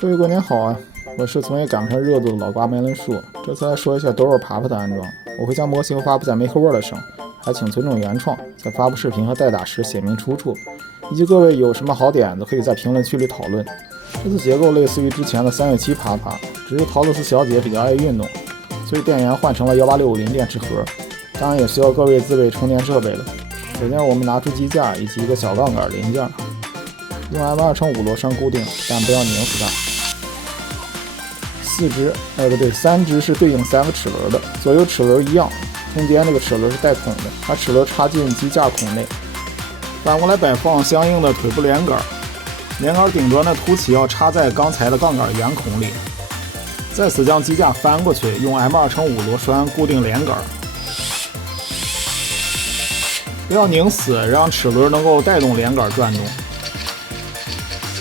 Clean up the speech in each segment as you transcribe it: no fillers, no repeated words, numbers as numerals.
各位过年好啊！我是从未赶不上热度的老瓜梅伦树，这次来说一下斗尔爬爬的安装。我会将模型发布在 MakerWorld 上，还请尊重原创，在发布视频和代打时写明出处，以及各位有什么好点子可以在评论区里讨论。这次结构类似于之前的3月7爬爬，只是陶乐斯小姐比较爱运动，所以电源换成了18650电池盒，当然也需要各位自备充电设备了。首先我们拿出机架以及一个小杠杆零件，用 M2×5螺栓固定，但不要拧死它。3只是对应3个齿轮的，左右齿轮一样，中间那个齿轮是带孔的，把齿轮插进机架孔内。反过来摆放相应的腿部连杆，连杆顶端的凸起要插在刚才的杠杆圆孔里。再次将机架翻过去，用 M2×5螺栓固定连杆，不要拧死，让齿轮能够带动连杆转动。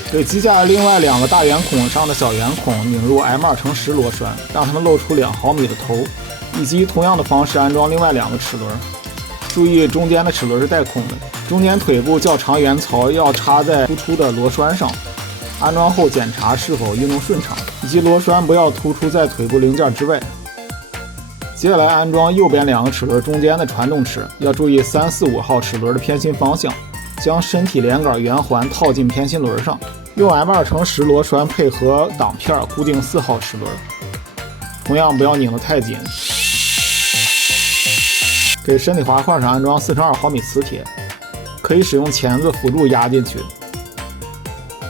给机架另外2个大圆孔上的小圆孔拧入 M2×10螺栓，让它们露出2毫米的头，以及同样的方式安装另外2个齿轮。注意中间的齿轮是带孔的，中间腿部较长圆槽要插在突出的螺栓上。安装后检查是否运动顺畅，以及螺栓不要突出在腿部零件之外。接下来安装右边2个齿轮中间的传动齿，要注意3、4、5号齿轮的偏心方向，将身体连杆圆环套进偏心轮上，用 M2×10螺栓配合挡片固定4号齿轮，同样不要拧得太紧。给身体滑块上安装4×2毫米磁铁，可以使用钳子辅助压进去，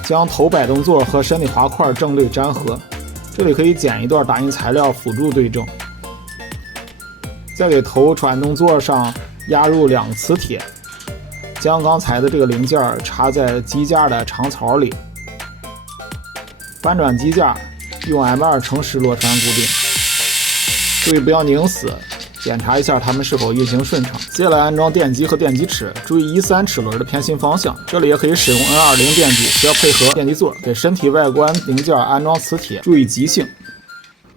将头摆动座和身体滑块正对粘合，这里可以剪一段打印材料辅助对正。再给头传动座上压入2个磁铁，将刚才的这个零件插在机架的长槽里，翻转机架，用 M2×10螺栓固定，注意不要拧死，检查一下它们是否运行顺畅。接下来安装电机和电机齿，注意1、3齿轮的偏心方向，这里也可以使用 N20 电机，需要配合电机座。给身体外观零件安装磁铁，注意极性，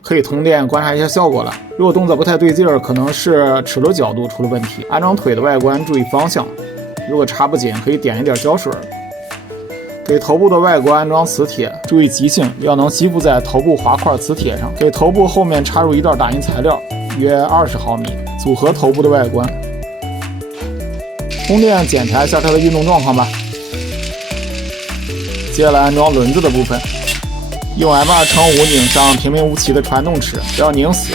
可以通电观察一下效果了。如果动作不太对劲儿，可能是齿轮角度出了问题。安装腿的外观注意方向，如果插不紧，可以点一点胶水。给头部的外观安装磁铁，注意极性，要能吸附在头部滑块磁铁上。给头部后面插入一段打印材料，约20毫米，组合头部的外观。充电检查一下它的运动状况吧。接下来安装轮子的部分，用 M2×5拧上平平无奇的传动齿，不要拧死。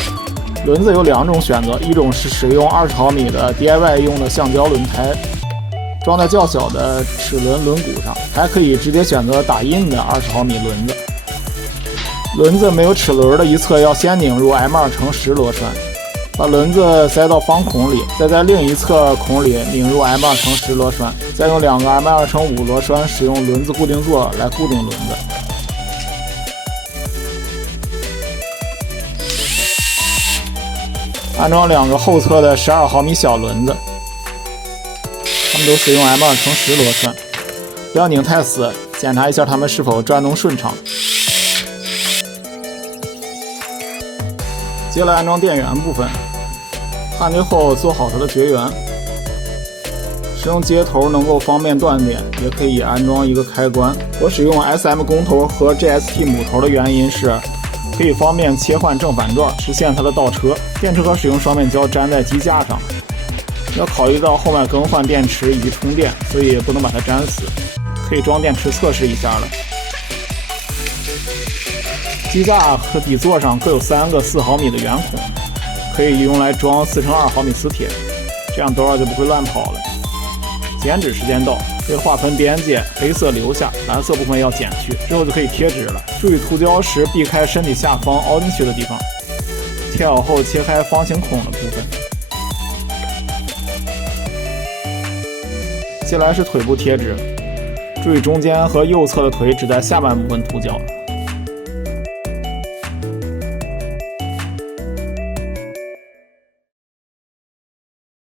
轮子有2种选择，一种是使用20毫米的 DIY 用的橡胶轮胎，装在较小的齿轮轮毂上，还可以直接选择打印的20毫米轮子。轮子没有齿轮的一侧要先拧入 M2×10螺栓，把轮子塞到方孔里，再在另一侧孔里拧入 M2×10螺栓，再用2个 M2×5螺栓使用轮子固定座来固定轮子。安装2个后侧的12毫米小轮子，它们都使用 M2×10螺栓，不要拧太死，检查一下它们是否转动顺畅。接下来安装电源部分，焊接后做好它的绝缘，使用接头能够方便断电，也可以安装一个开关。我使用 SM 公头和 GST 母头的原因是可以方便切换正反转，实现它的倒车。电池盒使用双面胶粘在机架上，要考虑到后面更换电池以及充电，所以不能把它粘死，可以装电池测试一下了。机架和底座上各有3个4毫米的圆孔，可以用来装4×2毫米磁铁，这样兜就不会乱跑了。剪纸时间到，为了划分边界，黑色留下，蓝色部分要剪去，之后就可以贴纸了。注意涂胶时避开身体下方凹进去的地方，贴好后切开方形孔的部分。接下来是腿部贴纸，注意中间和右侧的腿只在下半部分涂胶。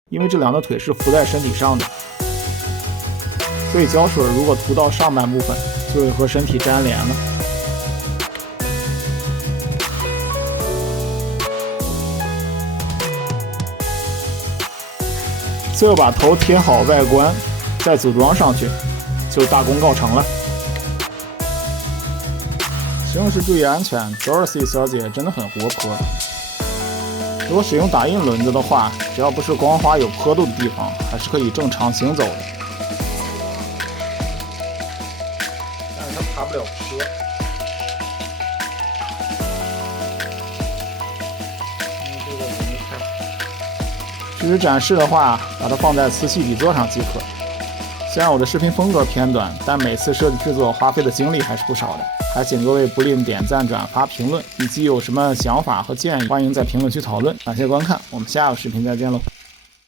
因为这2个腿是浮在身体上的，所以胶水如果涂到上半部分，就会和身体粘连了。最后把头贴好外观，再组装上去，就大功告成了。使用时注意安全 ，Dorothy 小姐真的很活泼。如果使用打印轮子的话，只要不是光滑有坡度的地方，还是可以正常行走的。但是它爬不了坡。至于展示的话，把它放在磁吸底座上即可。虽然我的视频风格偏短，但每次设计制作花费的精力还是不少的。还请各位不吝点赞、转发、评论，以及有什么想法和建议，欢迎在评论区讨论。感谢观看，我们下个视频再见喽。